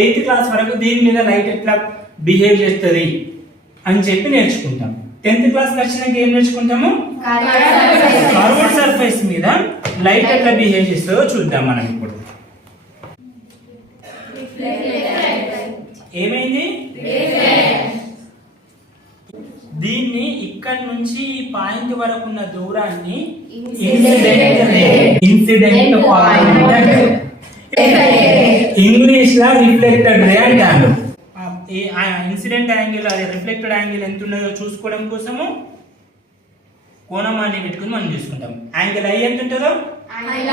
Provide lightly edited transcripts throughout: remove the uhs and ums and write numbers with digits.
8th class వరకు దీని మీద లైట్ ఎట్లా బిహేవ్ చేస్తుంది అని చెప్పి నేర్చుకుంటాం. 10th క్లాస్ వచ్చినాక ఏం నేర్చుకుంటాము? కర్వ్డ్ సర్ఫేస్ మీద లైట్ ఎట్లా బిహేవ్ చేస్తుందో చూద్దాం మనం ఇప్పుడు. ఏమైంది? దీన్ని ఇక్కడ నుంచి ఈ పాయింట్ వరకు ఉన్న దూరాన్ని ఇన్సిడెంట్ పాయింట్, ఇంగ్లీష్ లా రిఫ్లెక్టెడ్ రే అంటారు. ఈ ఇన్సిడెంట్ యాంగిల్ అది రిఫ్లెక్టెడ్ యాంగిల్ ఎంత ఉన్నదో చూసుకోవడం కోసము కోణమాన్ని పెట్టుకుని మనం చూసుకుంటాం. యాంగిల్ ఐ ఎంత ఉంటుందో యాంగిల్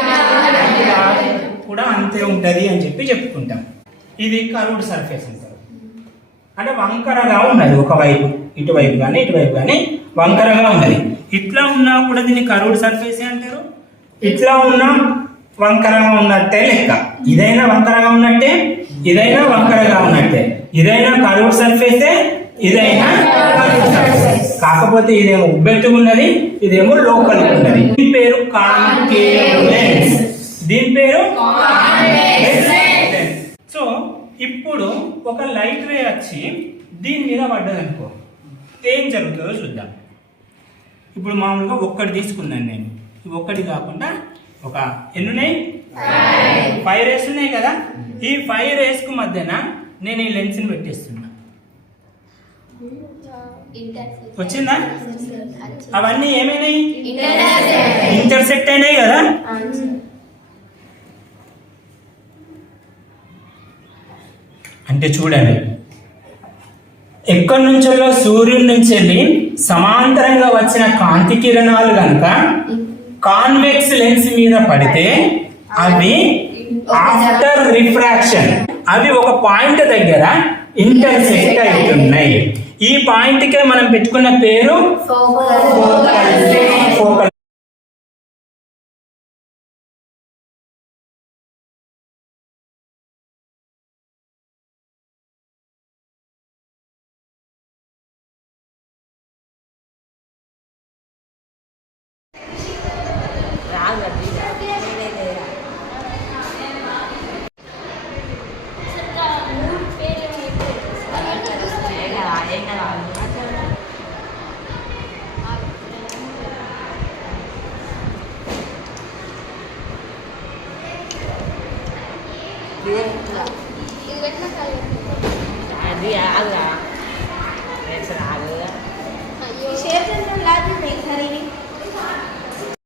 ఆర్ కూడా అంతే ఉంటది అని చెప్పి చెప్పుకుంటాం. ఇది కర్వ్డ్ సర్ఫేస్ అంటారు. అంటే వంకరగా ఉన్నది, ఒకవైపు ఇటువైపు కానీ ఇటువైపు కానీ వంకరగా ఉన్నది. ఇట్లా ఉన్నా కూడా దీన్ని కర్వ్డ్ సర్ఫేస్ అంటారు. ఇట్లా ఉన్నా వంకరగా ఉన్నట్టే లెక్క. ఇదైనా వంకరగా ఉన్నట్టే, ఇదైనా వంకరగా ఉన్నట్టే. ఇదైనా కర్వ్డ్ సర్ఫేసే, ఇదైనా కర్వ్డ్ సర్ఫేస్. కాకపోతే ఇదేమో ఉబ్బెత్తుగా ఉన్నది, ఇదేమో లోపలికి ఉన్నది. దీని పేరు కాన్కేవ్ లెన్స్. దీని పేరు సో ఇప్పుడు ఒక లైట్ రే వచ్చి దీని మీద పడ్డది అనుకో, ఏం జరుగుతుందో చూద్దాం. ఇప్పుడు మామూలుగా ఒక్కటి తీసుకున్నాను నేను. ఒక్కటి కాకుండా ఒక ఎన్ని ఉన్నాయి? 5 రేస్ ఉన్నాయి కదా. ఈ 5 రేస్ కు మధ్యన నేను ఈ లెన్స్ ని పెట్టేస్తున్నా. వచ్చిందా? అవన్నీ ఏమైనాయి? ఇంటర్సెక్ట్ అయినాయి కదా. అంటే చూడండి, ఎక్కడి నుంచో సూర్యుడి నుంచి వెళ్ళి సమాంతరంగా వచ్చిన కాంతి కిరణాలు కనుక కాన్వెక్స్ లెన్స్ మీద పడితే అవి ఆఫ్టర్ రిఫ్రాక్షన్ అవి ఒక పాయింట్ దగ్గర ఇంటర్సెక్ట్ అవుతున్నాయి. ఈ పాయింట్ కే మనం పెట్టుకున్న పేరు ఫోకల్. Dia agak